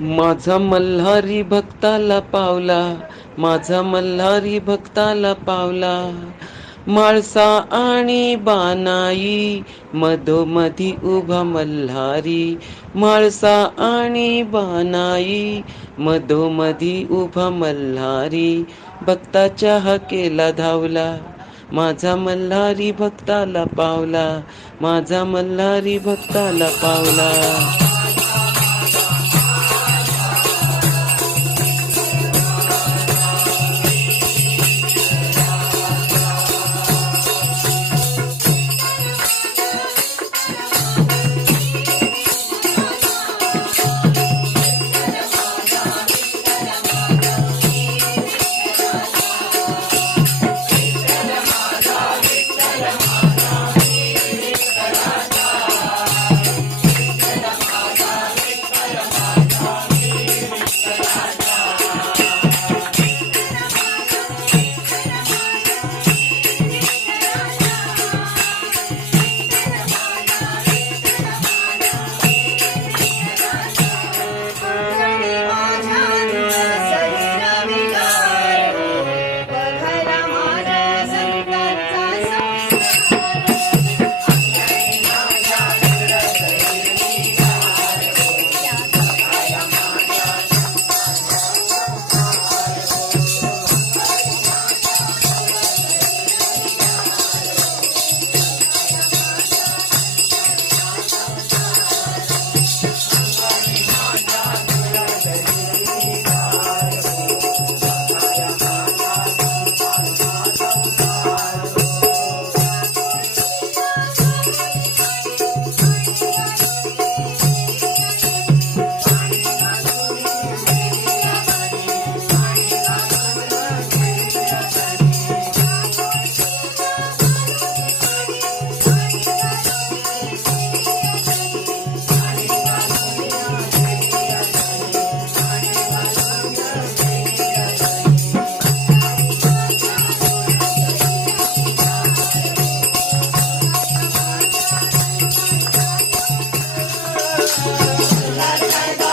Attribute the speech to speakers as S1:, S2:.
S1: माझा मल्हारी भक्ताला पावला माझा मल्हारी भक्ताला पावला. माळसा आणि बानाई मधोमधी उभा मल्हारी. माळसा आणि बानाई मधोमधी उभा मल्हारी. भक्ताच्या हकेला धावला माझा मल्हारी भक्ताला पावला माझा मल्हारी भक्ताला पावला.
S2: la la
S3: la.